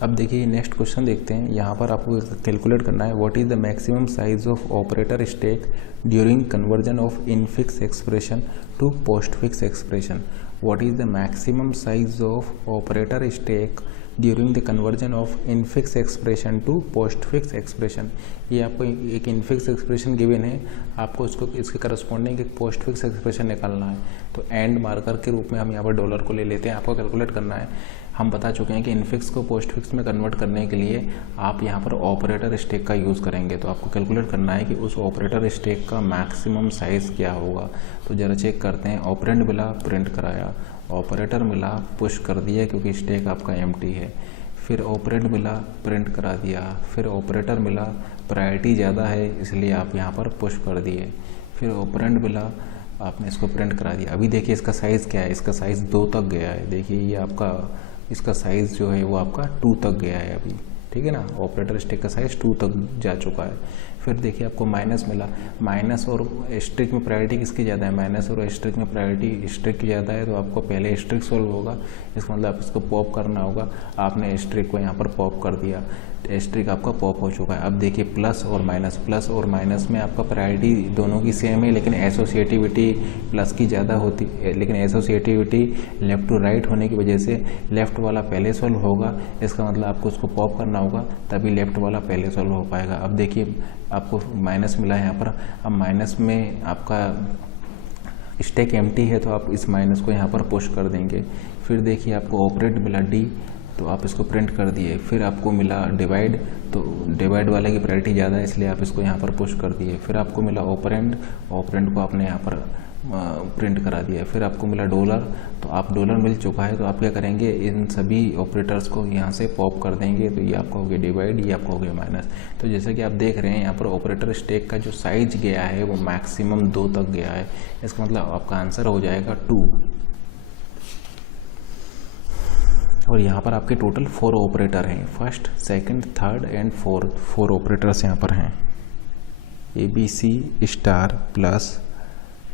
अब देखिए next question देखते हैं। यहाँ पर आपको कैलकुलेट करना है what is the maximum size of operator stack during conversion of infix expression to postfix expression. What is the maximum size of operator stack during the conversion of infix expression to postfix expression. ये आपको एक infix expression given है, आपको इसको इसके corresponding एक post fix expression निकालना है। तो एंड मार्कर के रूप में हम यहाँ पर डॉलर को ले लेते हैं, आपको कैलकुलेट करना है। हम बता चुके हैं कि इनफिक्स को पोस्ट फिक्स में कन्वर्ट करने के लिए आप यहाँ पर ऑपरेटर स्टेक का यूज़ करेंगे। तो आपको कैलकुलेट करना है कि उस ऑपरेटर स्टेक का मैक्सिमम साइज़ क्या होगा। तो ज़रा चेक करते हैं। ऑपरेंड मिला, प्रिंट कराया। ऑपरेटर मिला, पुश कर दिया क्योंकि स्टेक आपका एम्प्टी है। फिर ऑपरेंड मिला, प्रिंट करा दिया। फिर ऑपरेटर मिला, प्रायोरिटी ज़्यादा है इसलिए आप यहाँ पर पुश कर दिए। फिर ऑपरेंड मिला, आपने इसको प्रिंट करा दिया। अभी देखिए इसका साइज़ क्या है, इसका साइज़ 2 तक गया है। देखिए ये आपका इसका साइज़ जो है वो आपका 2 तक गया है अभी, ठीक है ना। ऑपरेटर स्टेक का साइज़ 2 तक जा चुका है। फिर देखिए आपको माइनस मिला। माइनस और स्ट्रिक में प्रायोरिटी किसकी ज़्यादा है? माइनस और स्ट्रिक में प्रायोरिटी स्ट्रिक की ज़्यादा है, तो आपको पहले स्ट्रिक सॉल्व होगा। इसका मतलब आप इसको पॉप करना होगा। आपने स्ट्रिक को यहाँ पर पॉप कर दिया, स्ट्रिक आपका पॉप हो चुका है। अब देखिए प्लस और माइनस में आपका प्रायोरिटी दोनों की सेम है, लेकिन एसोसिएटिविटी प्लस की ज़्यादा होती है। लेकिन एसोसिएटिविटी लेफ़्ट टू राइट होने की वजह से लेफ़्ट वाला पहले सॉल्व होगा। इसका मतलब आपको उसको पॉप करना होगा, तभी लेफ़्ट वाला पहले सॉल्व हो पाएगा। अब देखिए आपको माइनस मिला है यहाँ पर। अब माइनस में आपका स्टेक एम्प्टी है, तो आप इस माइनस को यहाँ पर पुश कर देंगे। फिर देखिए आपको ऑपरेट मिला डी, तो आप इसको प्रिंट कर दिए। फिर आपको मिला डिवाइड, तो डिवाइड वाले की प्रायोरिटी ज़्यादा है इसलिए आप इसको यहाँ पर पुश कर दिए। फिर आपको मिला ऑपरेंड, ऑपरेंड को आपने यहाँ पर प्रिंट करा दिया। फिर आपको मिला डॉलर, तो आप डॉलर मिल चुका है, तो आप क्या करेंगे, इन सभी ऑपरेटर्स को यहाँ से पॉप कर देंगे। तो ये आपका हो गया डिवाइड, ये आपका हो गया माइनस। तो जैसे कि आप देख रहे हैं यहाँ पर ऑपरेटर स्टेक का जो साइज गया है वो मैक्सिमम 2 तक गया है। इसका मतलब आपका आंसर हो जाएगा 2। और यहाँ पर आपके टोटल 4 ऑपरेटर हैं, first, second, third and fourth. 4 operators यहाँ पर हैं। ABC star plus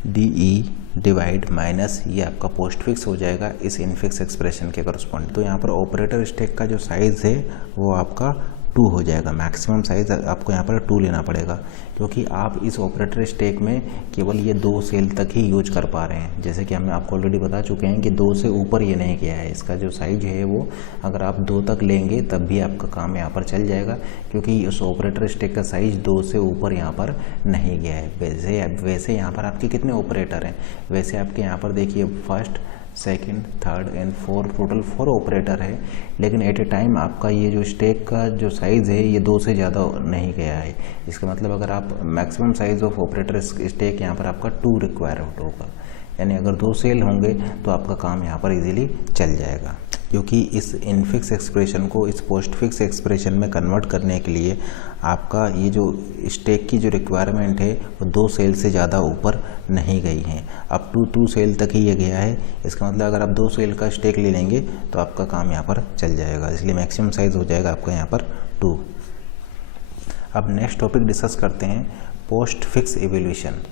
DE divide minus, ये आपका पोस्ट फिक्स हो जाएगा इस इनफिक्स एक्सप्रेशन के करस्पॉन्ड। तो यहाँ पर ऑपरेटर स्टेक का जो साइज़ है वो आपका 2 हो जाएगा। मैक्सिमम साइज़ आपको यहाँ पर 2 लेना पड़ेगा, क्योंकि आप इस ऑपरेटर स्टेक में केवल ये 2 सेल तक ही यूज कर पा रहे हैं। जैसे कि हमने आपको ऑलरेडी बता चुके हैं कि 2 से ऊपर ये नहीं गया है। इसका जो साइज है वो अगर आप 2 तक लेंगे तब भी आपका काम यहाँ पर चल जाएगा, क्योंकि उस ऑपरेटर स्टेक का साइज 2 से ऊपर यहाँ पर नहीं गया है। वैसे यहाँ पर आपके कितने ऑपरेटर हैं? वैसे आपके यहाँ पर देखिए first, second, third and fourth, total 4 operator है। लेकिन एट ए टाइम आपका ये जो स्टेक का जो साइज़ है ये 2 से ज़्यादा नहीं गया है। इसका मतलब अगर आप maximum size of operator stack यहाँ पर आपका 2 रिक्वायर्ड होगा, यानी अगर 2 सेल होंगे तो आपका काम यहाँ पर इजीली चल जाएगा। क्योंकि इस इनफिक्स एक्सप्रेशन को इस पोस्ट फिक्स एक्सप्रेशन में कन्वर्ट करने के लिए आपका ये जो स्टेक की जो रिक्वायरमेंट है वो 2 सेल से ज़्यादा ऊपर नहीं गई हैं। अब 2 सेल तक ही ये गया है। इसका मतलब अगर आप 2 सेल का स्टेक ले लेंगे तो आपका काम यहाँ पर चल जाएगा, इसलिए मैक्सिमम साइज़ हो जाएगा आपका यहाँ पर 2। अब नेक्स्ट टॉपिक डिस्कस करते हैं, पोस्ट फिक्स इवैल्यूएशन।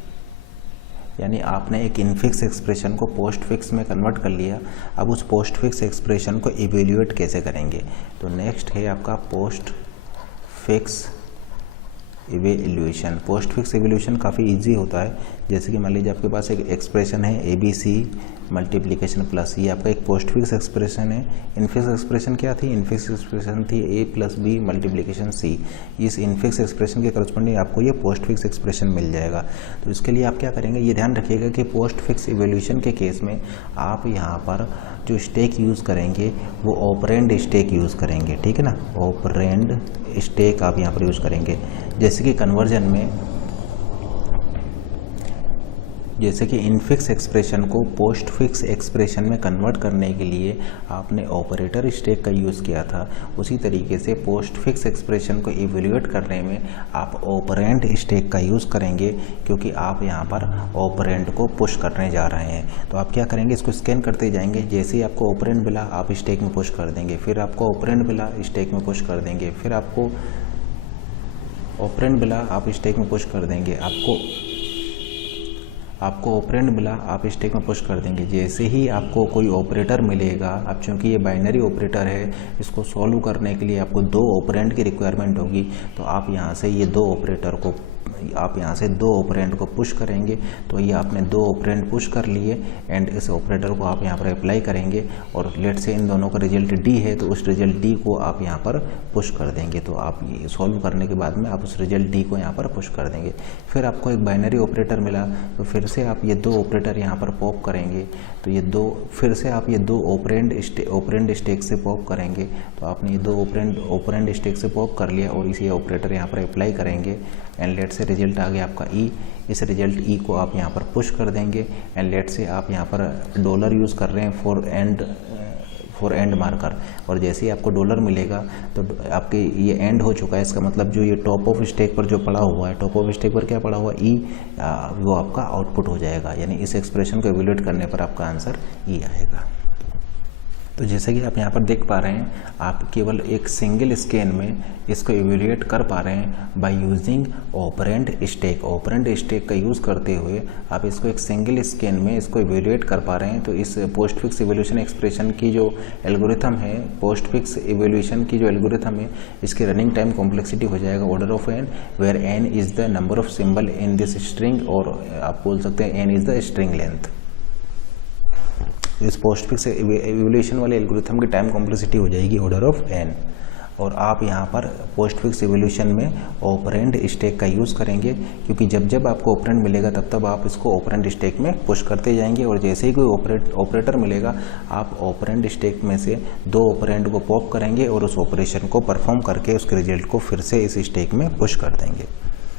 यानी आपने एक इनफिक्स एक्सप्रेशन को पोस्ट फिक्स में कन्वर्ट कर लिया, अब उस पोस्ट फिक्स एक्सप्रेशन को इवेल्यूएट कैसे करेंगे। तो नेक्स्ट है आपका post fix evaluation. Post fix evaluation काफ़ी इजी होता है। जैसे कि मान लीजिए आपके पास एक एक्सप्रेशन है ABC मल्टीप्लिकेशन प्लस, ये आपका एक पोस्ट फिक्स एक्सप्रेशन है। इनफिक्स एक्सप्रेशन क्या थी? इनफिक्स एक्सप्रेशन थी A + B मल्टीप्लिकेशन C। इस इनफिक्स एक्सप्रेशन के करस्पॉन्डिंग आपको ये पोस्ट फिक्स एक्सप्रेशन मिल जाएगा। तो इसके लिए आप क्या करेंगे, ये ध्यान रखिएगा कि पोस्ट फिक्स इवैल्यूएशन के केस में आप यहाँ पर जो स्टेक यूज़ करेंगे वो ऑपरेंड स्टेक यूज़ करेंगे, ठीक है ना। ऑपरेंड स्टेक आप यहाँ पर यूज़ करेंगे। जैसे कि कन्वर्जन में, जैसे कि इनफिक्स एक्सप्रेशन को पोस्ट फिक्स एक्सप्रेशन में कन्वर्ट करने के लिए आपने ऑपरेटर स्टेक का यूज़ किया था, उसी तरीके से पोस्ट फिक्स एक्सप्रेशन को इवेल्यूएट करने में आप ऑपरेंड स्टेक का यूज़ करेंगे, क्योंकि आप यहाँ पर ऑपरेंड को पुश करने जा रहे हैं। तो आप क्या करेंगे, इसको स्कैन करते जाएंगे। जैसे ही आपको ऑपरेंड मिला आप स्टेक में पुश कर देंगे, फिर आपको ऑपरेंड मिला स्टेक में पुश कर देंगे, फिर आपको ऑपरेंड मिला आप स्टेक में पुश कर देंगे। आपको आपको ऑपरेंड मिला, आप स्टैक में पुश कर देंगे। जैसे ही आपको कोई ऑपरेटर मिलेगा, अब चूंकि ये बाइनरी ऑपरेटर है, इसको सॉल्व करने के लिए आपको 2 ऑपरेंड की रिक्वायरमेंट होगी। तो आप यहाँ से ये 2 ऑपरेंड को पुश करेंगे। तो ये आपने 2 ऑपरेंड पुश कर लिए एंड इस ऑपरेटर को आप यहाँ पर अप्लाई करेंगे और लेट से इन दोनों का रिजल्ट डी है तो उस रिजल्ट डी को आप यहाँ पर पुश कर देंगे। तो आप ये सॉल्व करने के बाद में आप उस रिजल्ट डी को यहाँ पर पुश कर देंगे। फिर आपको एक बाइनरी ऑपरेटर मिला तो फिर से आप ये 2 ऑपरेटर यहाँ पर पॉप करेंगे। तो ये 2 फिर से आप ये 2 ऑपरेंड स्टैक से पॉप करेंगे। तो आपने ये 2 ऑपरेंड स्टैक से पॉप कर लिया और इसी ऑपरेटर यहाँ पर अप्लाई करेंगे एंड लेट से रिजल्ट आ गया आपका ई। इस रिजल्ट ई को आप यहाँ पर पुश कर देंगे एंड लेट से आप यहाँ पर डॉलर यूज़ कर रहे हैं फॉर एंड मार्कर, और जैसे ही आपको डॉलर मिलेगा तो आपके ये एंड हो चुका है। इसका मतलब जो ये टॉप ऑफ स्टैक पर जो पड़ा हुआ है, टॉप ऑफ स्टैक पर क्या पड़ा हुआ है, ई, वो आपका आउटपुट हो जाएगा। यानी इस एक्सप्रेशन को एवेल्यूएट करने पर आपका आंसर ई आएगा। तो जैसे कि आप यहाँ पर देख पा रहे हैं, आप केवल एक सिंगल स्कैन में इसको इवेल्यूएट कर पा रहे हैं by using operand stack. Operand stack का यूज़ करते हुए आप इसको एक सिंगल स्कैन में इसको इवेल्यूएट कर पा रहे हैं। तो इस पोस्ट फिक्स इवेल्यूशन एक्सप्रेशन की जो एल्गोरिथम है, पोस्ट फिक्स इवेल्यूशन की जो एल्गोरिथम है, इसकी रनिंग टाइम कॉम्प्लेक्सिटी हो जाएगा order of n, where n is the number of symbol in this string, और आप बोल सकते हैं n is the string length. इस पोस्ट फिक्स इवोल्यूशन वाले एल्गोरिथम की टाइम कॉम्प्लेक्सिटी हो जाएगी ऑर्डर ऑफ n। और आप यहाँ पर पोस्ट फिक्स इवोल्यूशन में ऑपरेंड स्टैक का यूज़ करेंगे, क्योंकि जब जब आपको ऑपरेंड मिलेगा तब तब आप इसको ऑपरेंड स्टैक में पुश करते जाएंगे, और जैसे ही कोई ऑपरेटर मिलेगा आप ऑपरेंड स्टैक में से 2 ऑपरेंड को पॉप करेंगे और उस ऑपरेशन को परफॉर्म करके उसके रिजल्ट को फिर से इस स्टैक में पुश कर देंगे।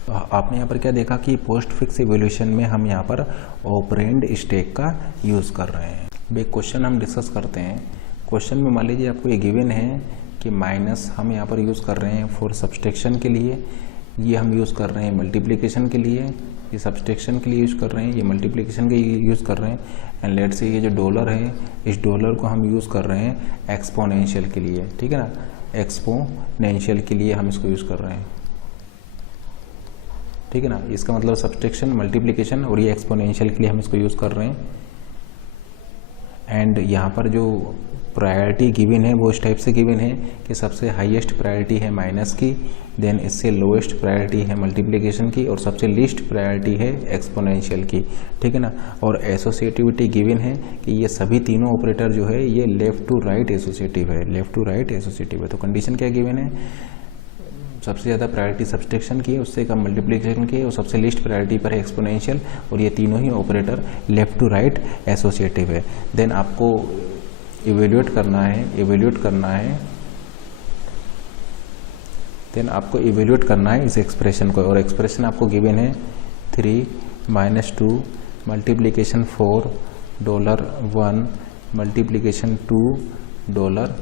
तो आपने यहाँ पर क्या देखा कि पोस्ट फिक्स इवोल्यूशन में हम यहाँ पर ऑपरेंड स्टैक का यूज़ कर रहे हैं। अब एक क्वेश्चन हम डिस्कस करते हैं। क्वेश्चन में मान लीजिए आपको ये गिवन है कि माइनस हम यहाँ पर यूज़ कर रहे हैं फॉर सब्सट्रैक्शन के लिए, ये हम यूज़ कर रहे हैं मल्टीप्लिकेशन के लिए, ये सब्सट्रैक्शन के लिए यूज़ कर रहे हैं, ये मल्टीप्लिकेशन के लिए यूज़ कर रहे हैं, एंड लेट से ये जो डॉलर है, इस डॉलर को हम यूज़ कर रहे हैं एक्सपोनेंशियल के लिए। ठीक है ना, एक्सपोनेंशियल के लिए हम इसको यूज़ कर रहे हैं। ठीक है ना, इसका मतलब सब्सट्रैक्शन, मल्टीप्लिकेशन, और ये एक्सपोनेंशियल के लिए हम इसको यूज़ कर रहे हैं। एंड यहाँ पर जो प्रायोरिटी गिवन है वो इस टाइप से गिवन है कि सबसे हाईएस्ट प्रायोरिटी है माइनस की, देन इससे लोएस्ट प्रायोरिटी है मल्टीप्लिकेशन की, और सबसे लीस्ट प्रायोरिटी है एक्सपोनेंशियल की। ठीक है ना, और एसोसिएटिविटी गिवन है कि ये सभी तीनों ऑपरेटर जो है ये लेफ्ट टू राइट एसोसिएटिव है, लेफ्ट टू राइट एसोसिएटिव है। तो कंडीशन क्या गिवन है, सबसे ज़्यादा प्रायोरिटी सब्सट्रैक्शन की है, उससे कम मल्टीप्लिकेशन की है, और सबसे लीस्ट प्रायोरिटी पर है एक्सपोनेंशियल, और ये तीनों ही operator left to right associative है। देन आपको इवेल्यूएट करना है इस एक्सप्रेशन को, और एक्सप्रेशन आपको गिवन है 3 - 2 मल्टीप्लिकेशन 4 $1 मल्टीप्लिकेशन 2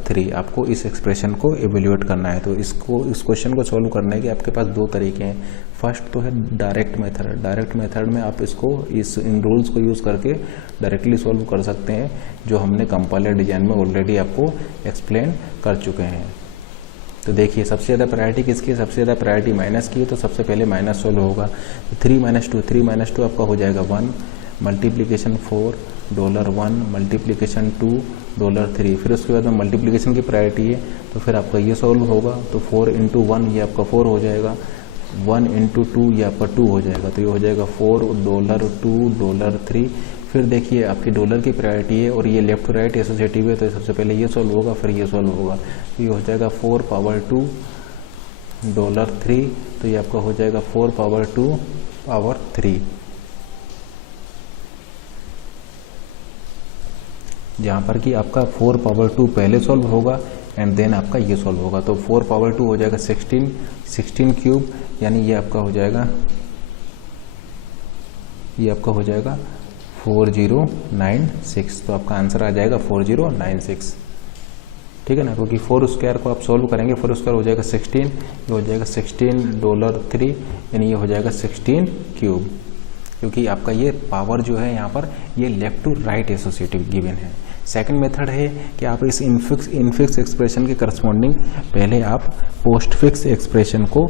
$3। आपको इस एक्सप्रेशन को इवेल्यूएट करना है। तो इस क्वेश्चन को सॉल्व करने के आपके पास 2 तरीके हैं। फर्स्ट तो है डायरेक्ट मेथड। डायरेक्ट मेथड में आप इसको इन रूल्स को यूज़ करके डायरेक्टली सॉल्व कर सकते हैं, जो हमने कंपाइलर डिजाइन में ऑलरेडी आपको एक्सप्लेन कर चुके हैं। तो देखिए सबसे ज़्यादा प्रायोरिटी किसकी है, सबसे ज़्यादा प्रायोरिटी माइनस की है, तो सबसे पहले माइनस सॉल्व होगा। तो 3 - 2 आपका हो जाएगा 1 मल्टीप्लिकेशन 4 $1 मल्टीप्लिकेशन 2 $3। फिर उसके बाद में मल्टीप्लिकेशन की प्रायोरिटी है, तो फिर आपका ये सॉल्व होगा। तो 4 × 1 ये आपका 4 हो जाएगा, 1 × 2 ये आपका 2 हो जाएगा, तो ये हो जाएगा 4 $2 $3। फिर देखिए आपकी डॉलर की प्रायोरिटी है और ये लेफ्ट टू राइट एसोसिएटिव है, तो सबसे पहले ये सॉल्व होगा, फिर ये सॉल्व होगा, तो ये हो जाएगा 4 पावर 2 $3। तो ये आपका हो जाएगा 4 पावर 2 पावर 3, जहाँ पर कि आपका 4 पावर 2 पहले सॉल्व होगा एंड देन आपका ये सॉल्व होगा। तो 4 पावर 2 हो जाएगा 16 क्यूब, यानी ये आपका हो जाएगा 4096। तो आपका आंसर आ जाएगा 4096। ठीक है ना, क्योंकि 4 स्क्वायर को आप सॉल्व करेंगे, 4 स्क्वायर हो जाएगा 16, ये हो जाएगा 16 $3, यानी ये हो जाएगा 16 क्यूब, क्योंकि आपका ये पावर जो है यहाँ पर ये left to right associative given है। सेकंड मेथड है कि आप इस इनफिक्स एक्सप्रेशन के करस्पॉन्डिंग पहले आप पोस्ट फिक्स एक्सप्रेशन को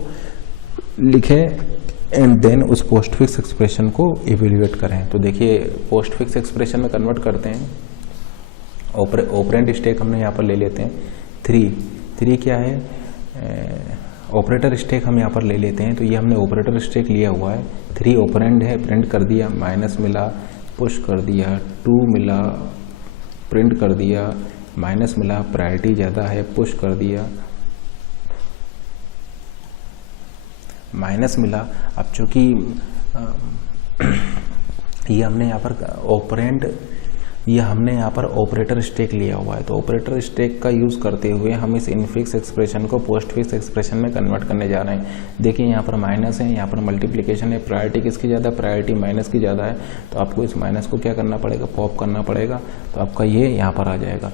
लिखें एंड देन उस पोस्ट फिक्स एक्सप्रेशन को इवेल्युएट करें। तो देखिए पोस्ट फिक्स एक्सप्रेशन में कन्वर्ट करते हैं, ऑपरेंड स्टेक हमने यहाँ पर ले लेते हैं 3 क्या है, ऑपरेटर स्टेक हम यहाँ पर ले लेते हैं। तो ये हमने ऑपरेटर स्टेक लिया हुआ है, 3 ऑपरेंड है, प्रिंट कर दिया, माइनस मिला, पुश कर दिया, 2 मिला, प्रिंट कर दिया, माइनस मिला, प्रायोरिटी ज़्यादा है, पुश कर दिया, माइनस मिला। अब चूँकि ये हमने यहाँ पर ऑपरेटर स्टेक लिया हुआ है, तो ऑपरेटर स्टेक का यूज़ करते हुए हम इस इनफिक्स एक्सप्रेशन को पोस्ट फिक्स एक्सप्रेशन में कन्वर्ट करने जा रहे हैं। देखिए यहाँ पर माइनस है, यहाँ पर मल्टीप्लिकेशन है, प्रायोरिटी किसकी ज़्यादा, प्रायोरिटी माइनस की ज़्यादा है, तो आपको इस माइनस को क्या करना पड़ेगा, पॉप करना पड़ेगा, तो आपका ये यहाँ पर आ जाएगा।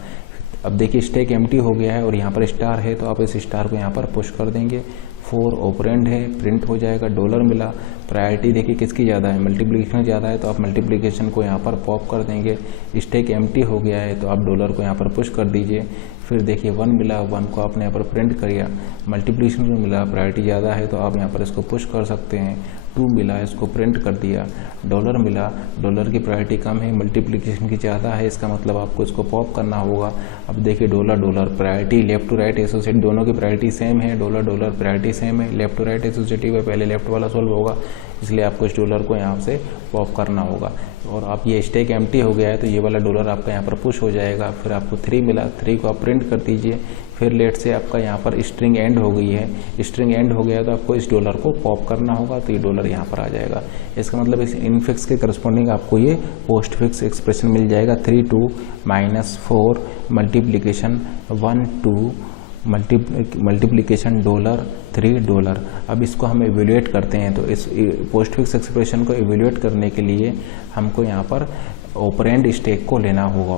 अब देखिए स्टेक एम्प्टी हो गया है और यहाँ पर स्टार है, तो आप इस स्टार को यहाँ पर पुश कर देंगे, 4 ऑपरेंड है, प्रिंट हो जाएगा, डॉलर मिला, प्रायोरिटी देखिए किसकी ज़्यादा है, मल्टीप्लिकेशन ज़्यादा है, तो आप मल्टीप्लिकेशन को यहाँ पर पॉप कर देंगे। स्टेक एम्प्टी हो गया है, तो आप डॉलर को यहाँ पर पुश कर दीजिए। फिर देखिए 1 मिला, 1 को आपने यहाँ पर प्रिंट किया, मल्टीप्लिकेशन में मिला, प्रायोरिटी ज़्यादा है, तो आप यहाँ पर इसको पुश कर सकते हैं। 2 मिला, इसको प्रिंट कर दिया, डॉलर मिला, डॉलर की प्रायोरिटी कम है, मल्टीप्लिकेशन की ज़्यादा है, इसका मतलब आपको इसको पॉप करना होगा। अब देखिए dollar priority left to right associate, दोनों की प्रायोरिटी सेम है, डॉलर प्रायोरिटी सेम है, लेफ्ट टू राइट एसोसिएटिव है, पहले लेफ्ट वाला सॉल्व होगा, इसलिए आपको इस डॉलर को यहाँ से पॉप करना होगा। और आप ये स्टेक एम्प्टी हो गया है, तो ये वाला डॉलर आपका यहाँ पर पुश हो जाएगा। फिर आपको 3 मिला, 3 को आप प्रिंट कर दीजिए। फिर लेट से आपका यहाँ पर स्ट्रिंग एंड हो गई है, स्ट्रिंग एंड हो गया तो आपको इस डॉलर को पॉप करना होगा, तो ये डॉलर यहाँ पर आ जाएगा। इसका मतलब इस इनफिक्स के करस्पॉन्डिंग आपको ये पोस्ट फिक्स एक्सप्रेशन मिल जाएगा। 3 2 -4 मल्टीप्लिकेशन 1 2 मल्टीप्लिकेशन $3। अब इसको हम इवेल्युएट करते हैं, तो इस पोस्ट फिक्स एक्सप्रेशन को इवेल्युएट करने के लिए हमको यहाँ पर ऑपरेंड स्टेक को लेना होगा।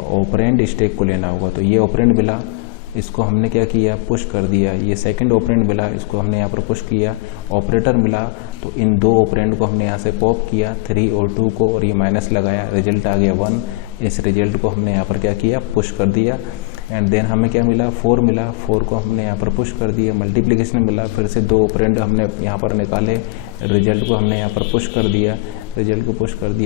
तो ये ऑपरेंड मिला, इसको हमने क्या किया, पुश कर दिया। ये सेकंड ऑपरेंड मिला, इसको हमने यहाँ पर पुश किया। ऑपरेटर मिला, तो इन 2 ऑपरेंड को हमने यहाँ से पॉप किया, 3 और 2 को, और ये माइनस लगाया, रिजल्ट आ गया 1। इस रिजल्ट को हमने यहाँ पर क्या किया, पुश कर दिया। एंड देन हमें क्या मिला, 4 मिला, 4 को हमने यहाँ पर पुश कर दिया। मल्टीप्लिकेशन मिला, फिर से 2 ऑपरेंड हमने यहाँ पर निकाले, रिजल्ट को हमने यहाँ पर पुश कर दिया,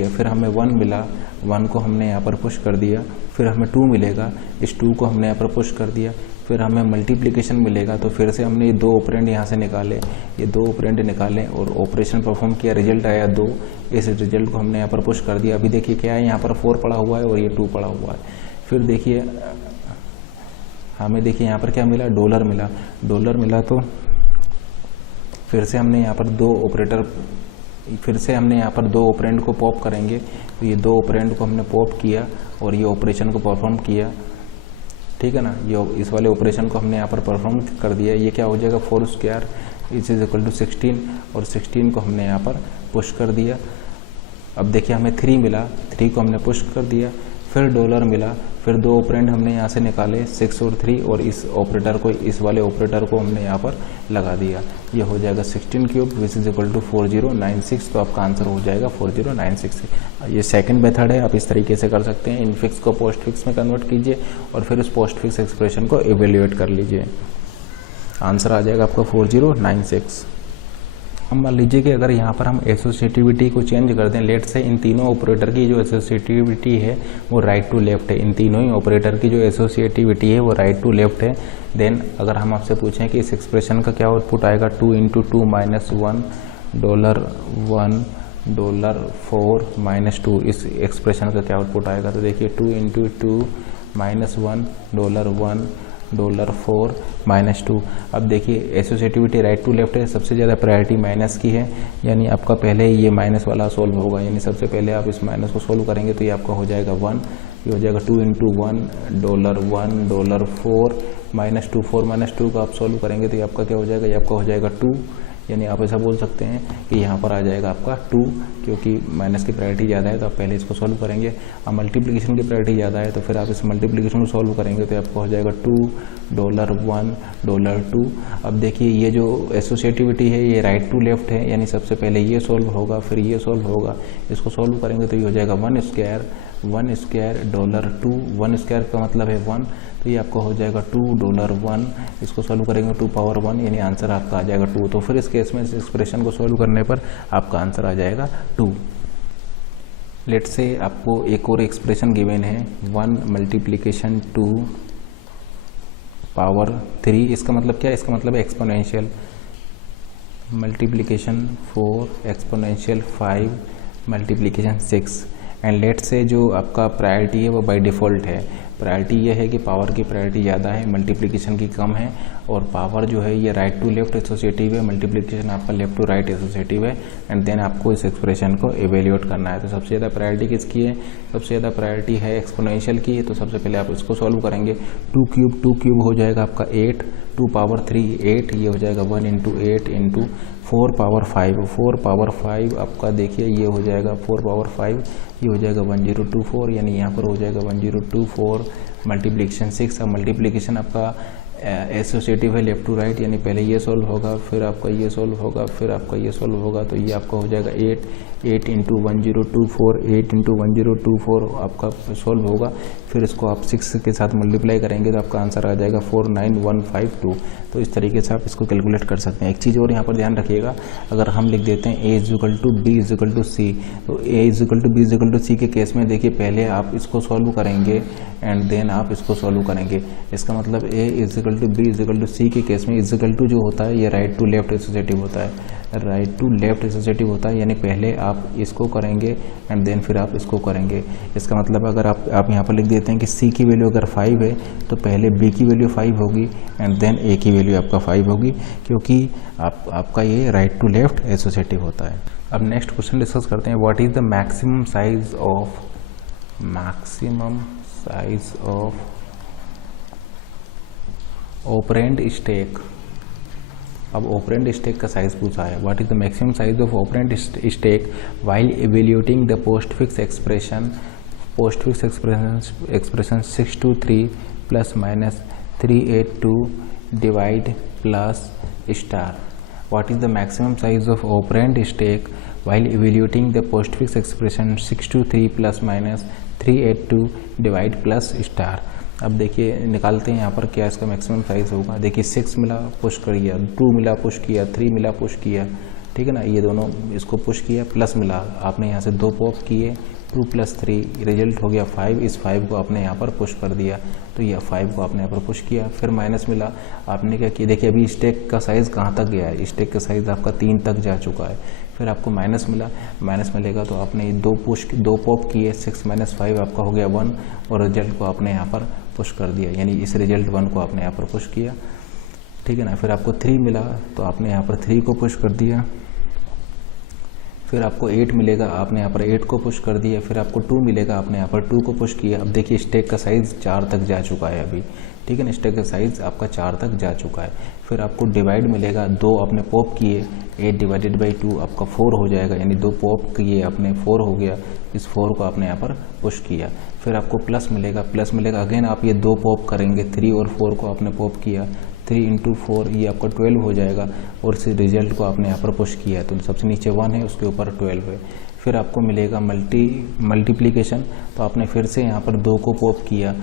फिर हमें 1 मिला, 1 को हमने यहाँ पर पुश कर दिया। फिर हमें 2 मिलेगा, इस 2 को हमने यहाँ पर पुश कर दिया। फिर हमें मल्टीप्लिकेशन मिलेगा, तो फिर से हमने ये 2 ऑपरेंड यहाँ से निकाले, और ऑपरेशन परफॉर्म किया, रिजल्ट आया 2। इस रिजल्ट को हमने यहाँ पर पुश कर दिया। अभी देखिए क्या है, यहाँ पर 4 पड़ा हुआ है और ये 2 पड़ा हुआ है। फिर देखिए हमें यहाँ पर क्या मिला, डॉलर मिला, तो फिर से हमने यहाँ पर 2 ऑपरेंड को पॉप करेंगे। तो ये 2 ऑपरेंड को हमने पॉप किया और ये ऑपरेशन को परफॉर्म किया, ठीक है ना। ये इस वाले ऑपरेशन को हमने यहाँ पर परफॉर्म कर दिया। ये क्या हो जाएगा, 4 स्क्वायर = 16, और 16 को हमने यहाँ पर पुश कर दिया। अब देखिए हमें 3 मिला, 3 को हमने पुश कर दिया। फिर डॉलर मिला, फिर 2 ऑपरेंड हमने यहाँ से निकाले, 6 और 3, और इस वाले ऑपरेटर को हमने यहाँ पर लगा दिया। ये हो जाएगा 16 क्यूब = 4096। तो आपका आंसर हो जाएगा 4096। ये सेकंड मेथड है, आप इस तरीके से कर सकते हैं। इनफिक्स को पोस्ट फिक्स में कन्वर्ट कीजिए और फिर उस पोस्ट फिक्स एक्सप्रेशन को इवेल्युएट कर लीजिए। आंसर आ जाएगा आपका 4096। अब मान लीजिए कि अगर यहाँ पर हम एसोसिएटिविटी को चेंज कर दें, लेट से इन तीनों ऑपरेटर की जो एसोसिएटिविटी है वो राइट टू लेफ्ट है, इन तीनों ही ऑपरेटर की जो एसोसिएटिविटी है वो राइट टू लेफ्ट है। देन अगर हम आपसे पूछें कि इस एक्सप्रेशन का क्या आउटपुट आएगा, 2 × 2 - 1 $1 $4 -2, इस एक्सप्रेशन का क्या आउटपुट आएगा। तो देखिए 2 × 2 - 1 $1 $4 -2। अब देखिए एसोसिएटिविटी राइट टू लेफ्ट है, सबसे ज़्यादा प्रायोरिटी माइनस की है, यानी आपका पहले ये माइनस वाला सोल्व होगा, यानी सबसे पहले आप इस माइनस को सोल्व करेंगे तो ये आपका हो जाएगा 1। ये हो जाएगा 2 × 1 $1 $4 -2। 4 -2 को आप सोल्व करेंगे तो ये आपका क्या हो जाएगा, ये आपका हो जाएगा 2। यानी आप ऐसा बोल सकते हैं कि यहाँ पर आ जाएगा आपका 2, क्योंकि माइनस की प्रायोरिटी ज़्यादा है तो आप पहले इसको सॉल्व करेंगे। अब मल्टीप्लिकेशन की प्रायोरिटी ज़्यादा है तो फिर आप इस मल्टीप्लिकेशन को सॉल्व करेंगे तो आपको हो जाएगा 2 $1 $2। अब देखिए ये जो एसोसिएटिविटी है ये राइट टू लेफ्ट है, यानी सबसे पहले ये सॉल्व होगा फिर ये सॉल्व होगा। इसको सॉल्व करेंगे तो ये हो जाएगा 1 स्क्वायर 1 स्क्वायर $2, 1 स्क्वायर का मतलब है 1, तो ये आपका हो जाएगा $2, इसको सॉल्व करेंगे 2 पावर 1, यानी आंसर आपका आ जाएगा 2। तो फिर इस केस में इस एक्सप्रेशन को सॉल्व करने पर आपका आंसर आ जाएगा 2। लेट से आपको एक और एक्सप्रेशन गिवन है 1 मल्टीप्लिकेशन 2 पावर 3, इसका मतलब क्या है, इसका मतलब है exponential, multiplication 4 exponential 5 multiplication 6। And let से जो आपका प्रायोरिटी है वो बाय डिफ़ॉल्ट है, प्रायोरिटी ये है कि पावर की प्रायोरिटी ज़्यादा है, मल्टीप्लिकेशन की कम है, और पावर जो है ये राइट टू लेफ्ट एसोसिएटिव है, मल्टीप्लिकेशन आपका लेफ्ट टू राइट एसोसिएटिव है। एंड देन आपको इस एक्सप्रेशन को एवेल्यूएट करना है। तो सबसे ज़्यादा प्रायोरिटी किसकी है, सबसे ज़्यादा प्रायोरिटी है एक्सपोनेंशियल की। तो सबसे पहले आप इसको सॉल्व करेंगे, 2 क्यूब हो जाएगा आपका 8, 2 पावर 3 8, ये हो जाएगा 1 × 8 × 4 पावर 5, 4 पावर 5 आपका देखिए ये हो जाएगा 4 पावर 5, ये हो जाएगा 1024, यानी यहाँ पर हो जाएगा 1024 मल्टीप्लिकेशन 6। अब मल्टीप्लिकेशन आपका एसोसिएटिव है लेफ्ट टू राइट, यानी पहले ये सॉल्व होगा, फिर आपका ये सॉल्व होगा, फिर आपका ये सॉल्व होगा, तो ये आपका हो जाएगा 8 × 1024, 8 × 1024 आपका सॉल्व होगा। फिर इसको आप 6 के साथ मल्टीप्लाई करेंगे तो आपका आंसर आ जाएगा 49152। तो इस तरीके से आप इसको कैलकुलेट कर सकते हैं। एक चीज़ और यहाँ पर ध्यान रखिएगा, अगर हम लिख देते हैं A = B = C, तो A = B = C के केस में देखिए पहले आप इसको सॉल्व करेंगे एंड देन आप इसको सॉल्व करेंगे। इसका मतलब A = B = C के केस में इक्वल जो होता है ये राइट टू लेफ्ट एसोसिएटिव होता है, राइट टू लेफ्ट एसोसिएटिव होता है, यानी पहले आप इसको करेंगे एंड देन फिर आप इसको करेंगे। इसका मतलब अगर आप यहाँ पर लिख देते हैं कि C की वैल्यू अगर 5 है तो पहले B की वैल्यू 5 होगी एंड देन A की वैल्यू आपका 5 होगी, क्योंकि आपका ये राइट टू लेफ्ट एसोसिएटिव होता है। अब नेक्स्ट क्वेश्चन डिस्कस करते हैं, what is the maximum size of operand stack. अब ऑपरेंड स्टैक का साइज पूछा है, what is the maximum size of operand stack while evaluating the postfix expression 623 ± 382 divide plus star. What is the maximum size of operand stack while evaluating the postfix expression 623 ± 382 divide plus star. अब देखिए निकालते हैं यहाँ पर क्या इसका maximum size होगा। देखिए 6 मिला पुश किया, 2 मिला पुश किया, 3 मिला पुश किया, ठीक है ना, ये दोनों इसको पुश किया, प्लस मिला, आपने यहाँ से 2 पॉप किए, 2 + 3 रिजल्ट हो गया 5, इस 5 को आपने यहाँ पर पुश कर दिया, तो ये 5 को आपने यहाँ पर पुश किया, फिर माइनस मिला, आपने क्या किया, देखिए अभी स्टैक का साइज़ कहाँ तक गया है, स्टैक का साइज़ आपका 3 तक जा चुका है, फिर आपको माइनस मिला, माइनस मिलेगा तो आपने 2 पॉप किए, 6 - 5 आपका हो गया 1, और रिजल्ट को आपने यहाँ पर पुश कर दिया, यानी इस रिजल्ट 1 को आपने यहाँ पर पुश किया, ठीक है ना। फिर आपको 3 मिला तो आपने यहाँ पर 3 को पुश कर दिया, फिर आपको 8 मिलेगा, आपने यहाँ पर 8 को पुश कर दिया, फिर आपको 2 मिलेगा, आपने यहाँ पर 2 को पुश किया। अब देखिए स्टैक का साइज़ 4 तक जा चुका है अभी, ठीक है ना, स्टैक का साइज़ आपका 4 तक जा चुका है। फिर आपको डिवाइड मिलेगा, 2 आपने पॉप किए, 8 / 2 आपका 4 हो जाएगा, यानी 2 पॉप किए आपने 4 हो गया, इस 4 को आपने यहाँ पर पुश किया। फिर आपको प्लस मिलेगा, अगेन आप ये 2 पॉप करेंगे, 3 और 4 को आपने पॉप किया, 3 × 4 ये आपका 12 हो जाएगा, और इस रिजल्ट को आपने यहाँ पर पुश किया, तो सबसे नीचे 1 है, उसके ऊपर 12 है। फिर आपको मिलेगा मल्टीप्लिकेशन, तो आपने फिर से यहाँ पर 2 को पॉप किया,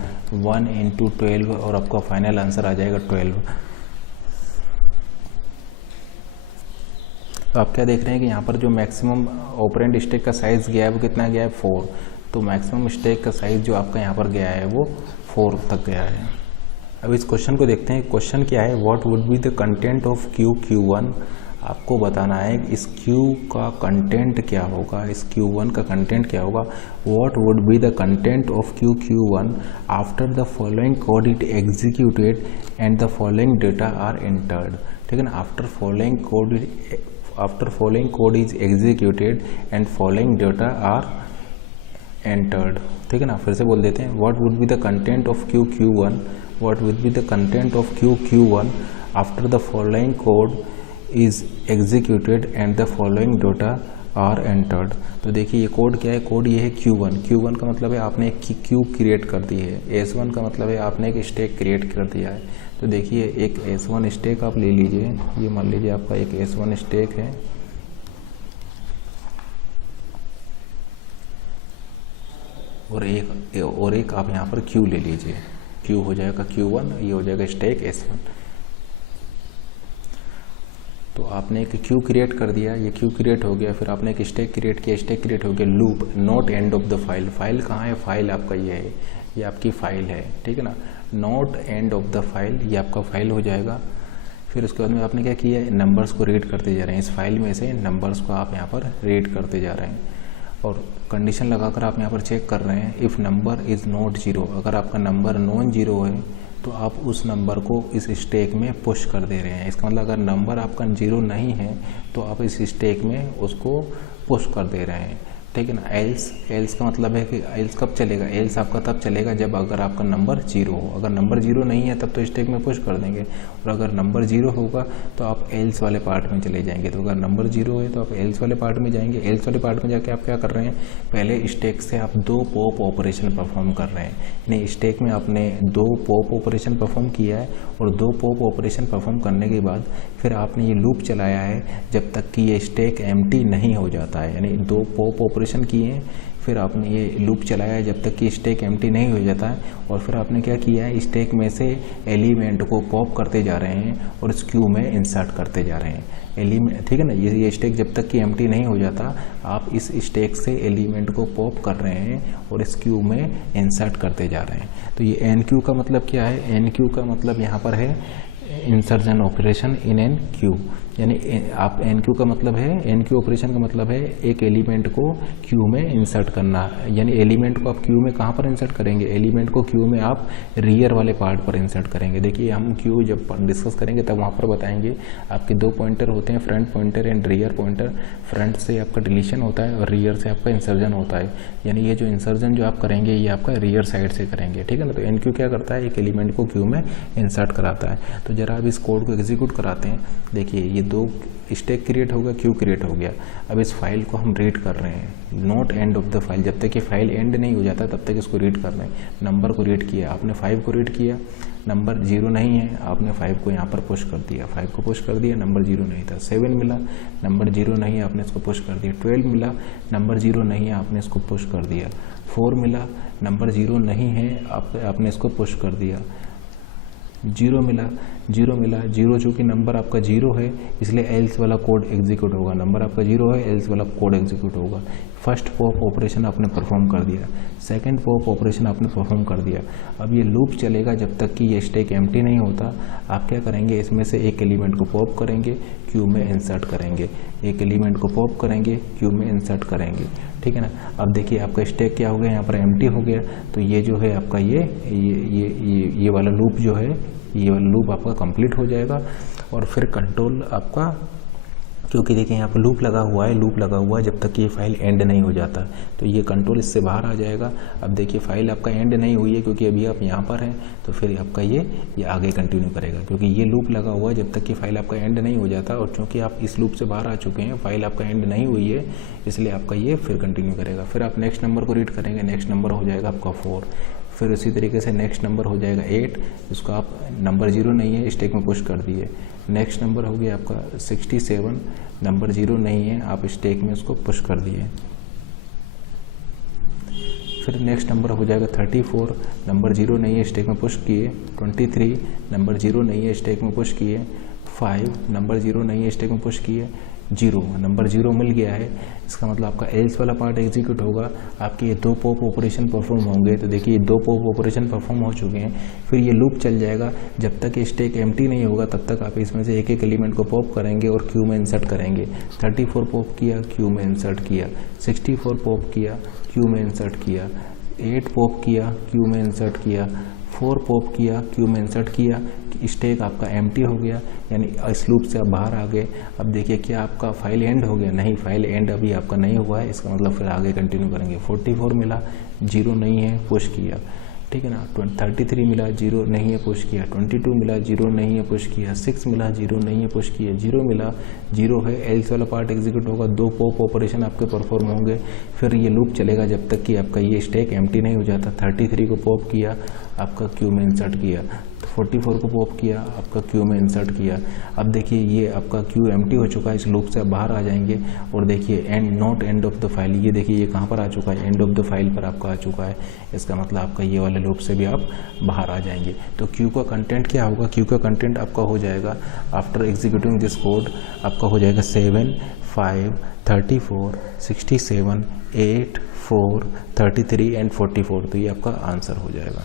1 × 12, और आपका फाइनल आंसर आ जाएगा 12। तो आप क्या देख रहे हैं कि यहाँ पर जो मैक्सिमम ऑपरेंड स्टैक का साइज़ गया है वो कितना गया है, 4। तो मैक्सिमम स्टैक का साइज़ जो आपका यहाँ पर गया है वो 4 तक गया है। अब इस क्वेश्चन को देखते हैं, क्वेश्चन क्या है, what would be the content of Q1। आपको बताना है इस Q का कंटेंट क्या होगा, इस Q1 का कंटेंट क्या होगा। What would be the content of Q1 after the following code it executed and the following data are entered, ठीक है ना। After following code is executed and following data are entered, ठीक है ना। फिर से बोल देते हैं, what would be the content of Q1, what will be the content of Q1 after the following code is executed and the following data are entered। तो देखिए ये कोड क्या है, कोड ये है Q1 का मतलब है आपने एक क्यू क्रिएट कर दी है, S1 का मतलब है आपने एक स्टैक क्रिएट कर दिया है। तो देखिए एक S1 स्टैक आप ले लीजिए, ये मान लीजिए आपका एक S1 स्टैक है, और एक आप यहाँ पर क्यू ले लीजिए, क्यू हो जाएगा Q1, ये हो जाएगा स्टेक S1। तो आपने एक क्यू क्रिएट कर दिया, ये क्यू क्रिएट हो गया, फिर आपने एक स्टेक क्रिएट किया, स्टेक क्रिएट हो गया। Loop not end of the file, file कहाँ है, फाइल आपका ये है, ये आपकी फाइल है, ठीक है ना। Not end of the file, ये आपका फाइल हो जाएगा। फिर उसके बाद में आपने क्या किया, नंबर्स को रीड करते जा रहे हैं, इस फाइल में से नंबर्स को आप यहाँ पर रीड करते जा रहे हैं और कंडीशन लगाकर आप यहाँ पर चेक कर रहे हैं, if number is not zero, अगर आपका नंबर नॉन जीरो है तो आप उस नंबर को इस स्टैक में पुश कर दे रहे हैं। इसका मतलब अगर नंबर आपका जीरो नहीं है तो आप इस स्टैक में उसको पुश कर दे रहे हैं, ठीक है ना। एल्स का मतलब है कि एल्स कब चलेगा, एल्स आपका तब चलेगा जब अगर आपका नंबर जीरो हो। अगर नंबर जीरो नहीं है तब तो स्टैक में पुश कर देंगे, और अगर नंबर जीरो होगा तो आप एल्स वाले पार्ट में चले जाएंगे। तो अगर नंबर जीरो है तो आप एल्स वाले पार्ट में जाएंगे। एल्स वाले पार्ट में जाके आप क्या कर रहे हैं, पहले स्टैक से आप 2 पॉप ऑपरेशन परफॉर्म कर रहे हैं, यानी स्टैक में आपने 2 पॉप ऑपरेशन परफॉर्म किया है, और 2 पॉप ऑपरेशन परफॉर्म करने के बाद फिर आपने ये लूप चलाया है जब तक कि ये स्टैक एम्प्टी नहीं हो जाता है, यानी 2 पॉप ऑपरेशन किए हैं, फिर आपने ये लूप चलाया है जब तक कि स्टैक एम्प्टी नहीं हो जाता है, और फिर आपने क्या किया है, स्टैक में से एलिमेंट को पॉप करते जा रहे हैं और इस क्यू में इंसर्ट करते जा रहे हैं एलिमेंट, ठीक है ना। ये स्टैक जब तक कि एम्प्टी नहीं हो जाता आप इस स्टैक से एलिमेंट को पॉप कर रहे हैं और इस क्यू में इंसर्ट करते जा रहे हैं। तो ये एन क्यू का मतलब क्या है, एन क्यू का मतलब यहाँ पर है insertion operation in an Q, यानी आप एन क्यू का मतलब है, एन क्यू ऑपरेशन का मतलब है एक एलिमेंट को क्यू में इंसर्ट करना, यानी एलिमेंट को आप क्यू में कहाँ पर इंसर्ट करेंगे, एलिमेंट को क्यू में आप रियर वाले पार्ट पर इंसर्ट करेंगे। देखिए हम क्यू जब डिस्कस करेंगे तब वहाँ पर बताएंगे, आपके 2 पॉइंटर होते हैं, front pointer and rear pointer. Front से आपका डिलीशन होता है और रियर से आपका इंसर्जन होता है, यानी ये जो इंसर्जन जो आप करेंगे ये आपका रियर साइड से करेंगे, ठीक है ना। तो एन क्यू क्या करता है, एक एलिमेंट को क्यू में इंसर्ट कराता है। तो जरा अब इस कोड को एग्जीक्यूट कराते हैं। देखिए ये 2 स्टैक क्रिएट होगा, क्यू क्रिएट हो गया। अब इस फाइल को हम रीड कर रहे हैं, not end of the file, जब तक ये फाइल एंड नहीं हो जाता तब तक इसको रीड कर रहे हैं। नंबर को रीड किया आपने, 5 को रीड किया, नंबर 0 नहीं है, आपने 5 को यहाँ पर पुश कर दिया, 5 को पुश कर दिया, नंबर 0 नहीं था। 7 मिला, नंबर 0 नहीं है, आपने इसको पुश कर दिया। 12 मिला, नंबर 0 नहीं है, आपने इसको पुश कर दिया। 4 मिला, नंबर 0 नहीं है, आपने इसको पुश कर दिया। 0 मिला, 0 चूँकि नंबर आपका 0 है इसलिए एल्स वाला कोड एग्जीक्यूट होगा, नंबर आपका 0 है एल्स वाला कोड एग्जीक्यूट होगा। फर्स्ट पॉप ऑपरेशन आपने परफॉर्म कर दिया, सेकंड पॉप ऑपरेशन आपने परफॉर्म कर दिया। अब ये लूप चलेगा जब तक कि ये स्टैक एम्प्टी नहीं होता। आप क्या करेंगे, इसमें से एक एलिमेंट को पॉप करेंगे, क्यू में इंसर्ट करेंगे, एक एलिमेंट को पॉप करेंगे, क्यू में इंसर्ट करेंगे, ठीक है ना। अब देखिए आपका स्टैक क्या हो गया, यहाँ पर एम्प्टी हो गया। तो ये जो है आपका ये वाला लूप जो है, ये वाला लूप आपका कंप्लीट हो जाएगा। और फिर कंट्रोल आपका, क्योंकि देखिए यहाँ पर लूप लगा हुआ है जब तक कि ये फाइल एंड नहीं हो जाता, तो ये कंट्रोल इससे बाहर आ जाएगा। अब देखिए फाइल आपका एंड नहीं हुई है क्योंकि अभी आप यहाँ पर हैं, तो फिर आपका ये आगे कंटिन्यू करेगा, क्योंकि ये लूप लगा हुआ है जब तक कि फाइल आपका एंड नहीं हो जाता। और चूँकि आप इस लूप से बाहर आ चुके हैं, फाइल आपका एंड नहीं हुई है, इसलिए आपका ये फिर कंटिन्यू करेगा। फिर आप नेक्स्ट नंबर को रीड करेंगे, नेक्स्ट नंबर हो जाएगा आपका 4। फिर उसी तरीके से नेक्स्ट नंबर हो जाएगा 8, इसको आप नंबर 0 नहीं है स्टैक में पुश कर दिए। नेक्स्ट नंबर हो गया आपका 67, नंबर 0 नहीं है, आप स्टैक में उसको पुश कर दिए। फिर नेक्स्ट नंबर हो जाएगा 34, नंबर 0 नहीं है स्टैक में पुश किए। 23, नंबर 0 नहीं है स्टैक में पुश किए। 5, नंबर 0 नहीं है स्टैक में पुश किए। 0, नंबर 0 मिल गया है, इसका मतलब आपका एल्स वाला पार्ट एग्जीक्यूट होगा, आपके ये 2 पॉप ऑपरेशन परफॉर्म होंगे। तो देखिए 2 पॉप ऑपरेशन परफॉर्म हो चुके हैं। फिर ये लूप चल जाएगा, जब तक ये स्टैक एम्प्टी नहीं होगा तब तक आप इसमें से एक एक एलिमेंट को पॉप करेंगे और क्यू में इंसर्ट करेंगे। 34 पॉप किया, क्यू में इंसर्ट किया। 64 पॉप किया, क्यू में इंसर्ट किया। 8 पॉप किया, क्यू में इंसर्ट किया। 4 पॉप किया, क्यू में इंसर्ट किया। स्टैक आपका एम्प्टी हो गया, यानी इस लूप से आप बाहर आ गए। अब देखिए क्या आपका फाइल एंड हो गया? नहीं, फाइल एंड अभी आपका नहीं हुआ है, इसका मतलब फिर आगे कंटिन्यू करेंगे। 44 मिला, 0 नहीं है, पुश किया, ठीक है ना। 33 मिला, 0 नहीं है, पुश किया। 22 मिला, 0 नहीं है, पुश किया। 6 मिला, 0 नहीं है, पुश किया। 0 मिला, 0 है, एल्स वाला पार्ट एग्जीक्यूट होगा। 2 पॉप ऑपरेशन आपके परफॉर्म होंगे। फिर ये लूप चलेगा जब तक कि आपका ये स्टैक एम्प्टी नहीं हो जाता। 33 को पॉप किया, आपका क्यू में इंसर्ट किया, तो 44 को पॉप किया, आपका क्यू में इंसर्ट किया। अब देखिए ये आपका क्यू एम्प्टी हो चुका है, इस लूप से आप बाहर आ जाएंगे और देखिए and not end of the file, ये देखिए ये कहाँ पर आ चुका है, एंड ऑफ द फाइल पर आपका आ चुका है। इसका मतलब आपका ये वाले लूप से भी आप बाहर आ जाएंगे। तो क्यू का कंटेंट क्या होगा, क्यू का कंटेंट आपका हो जाएगा आफ्टर एग्जीक्यूटिंग दिस कोड आपका हो जाएगा 7 5 34 67 8 4 33 एंड 44। तो ये आपका आंसर हो जाएगा।